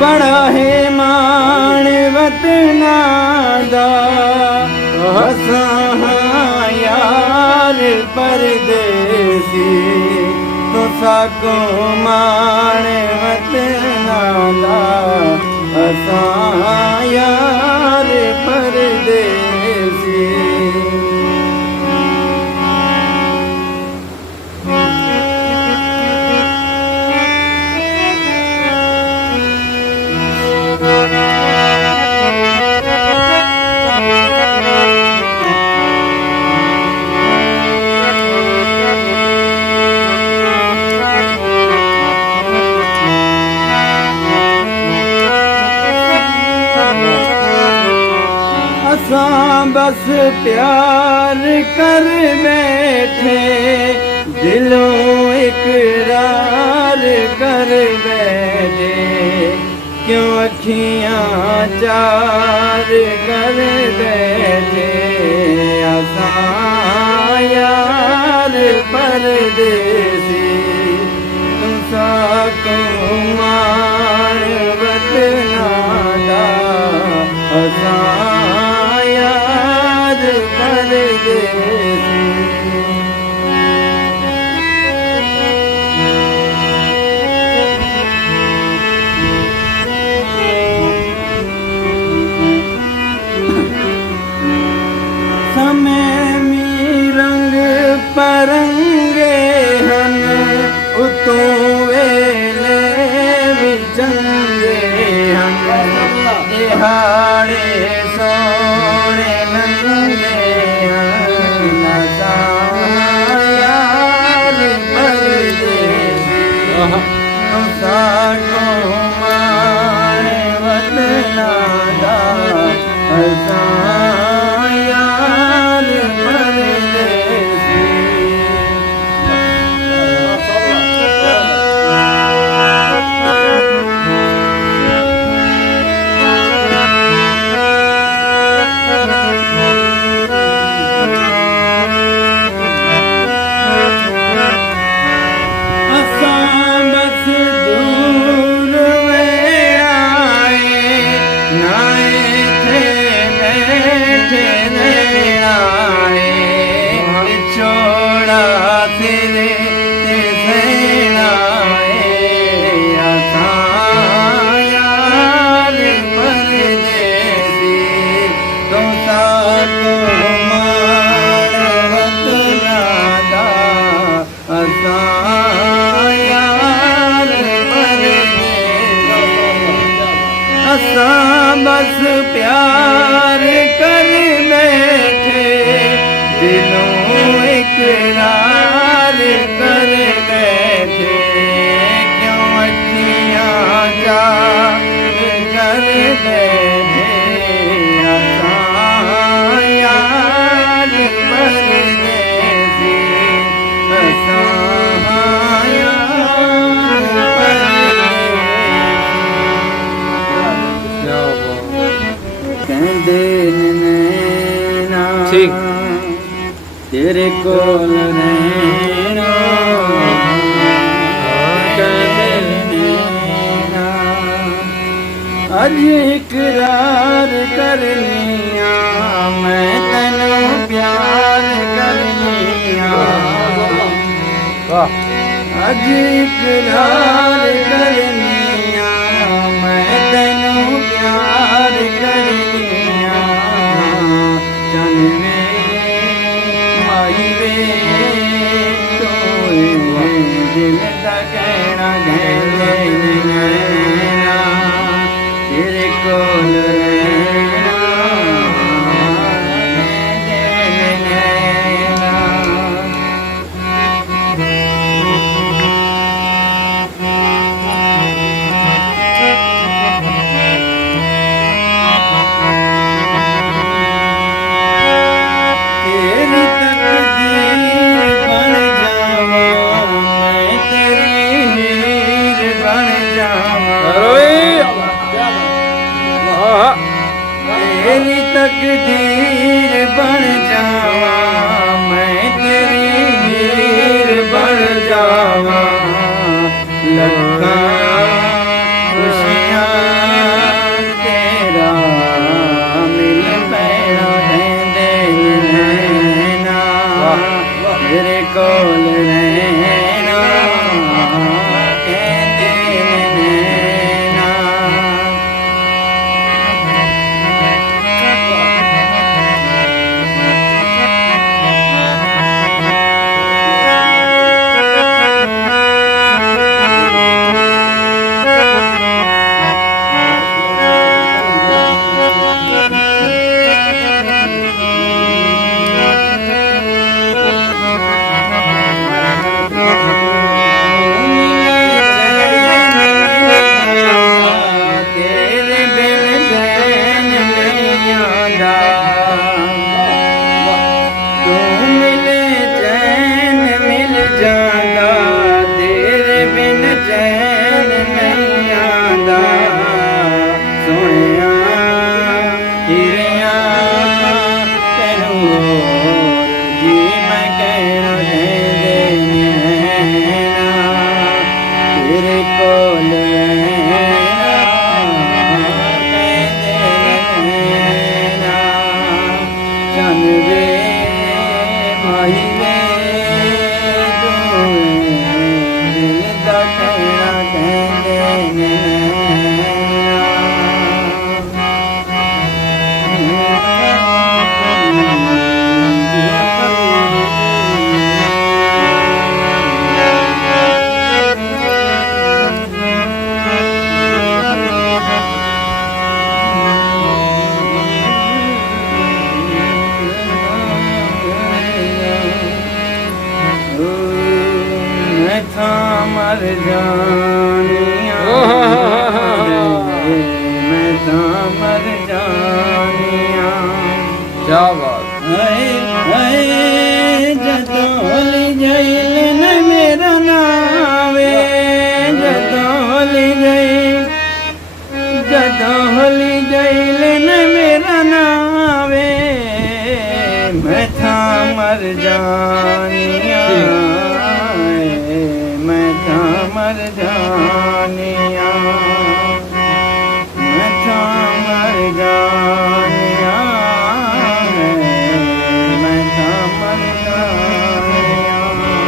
बड़ा है मान वतना दा असां यार परदेसी तुसा को मान वतना दा असां यार परदेसी। असां बस प्यार कर बैठे दिलों इकरार कर बैठे क्यों अखियाँ चार कर बैठे असां यार परदेसी तुसा को मान वतना दा असां यार परदेसी। समय में रंग परंगे हन उतों वेले भी चंगे हन दिहाड़े सोने नंगे हन असां यार परदेसी तुसा को मान वतना दा असां यार परदेसी। असां बस प्यार कर बैठे दिलों इकरार कर बैठे क्यों अखियाँ चार कर बैठे असां यार परदेसी असां यार कहंदे नैना तेरे कोल रहना कहंदे नैना अज इकरार करनिया मैं तैनू प्यार करनिया अज इकरार करनिया मैं तैनू प्यार करनिया चल वे माई वे तोए दिल दा कहना कहंदे नैना तेरे कोल रहना कहंदे नैना। तेरी तकदीर बन जावा मैं तेरी हीर बन जावा लखा ਕੋਲੇ ਕਹਿੰਦੇ ਨਾ ਚੰਨ ਵੇ ਮਾਹੀ ਵੇ ਦੋਵੇਂ ਦਿਲ ਦਾ ਕਹਿਣਾ ਕਹਿੰਦੇ ਨੇ मैं था मर जानिया मैं था मर जानिया क्या बात जदोली जैल न मेरा नावे जदोली जैल न मेरा नावे मैं था मर जानिया मैं था मर जानिया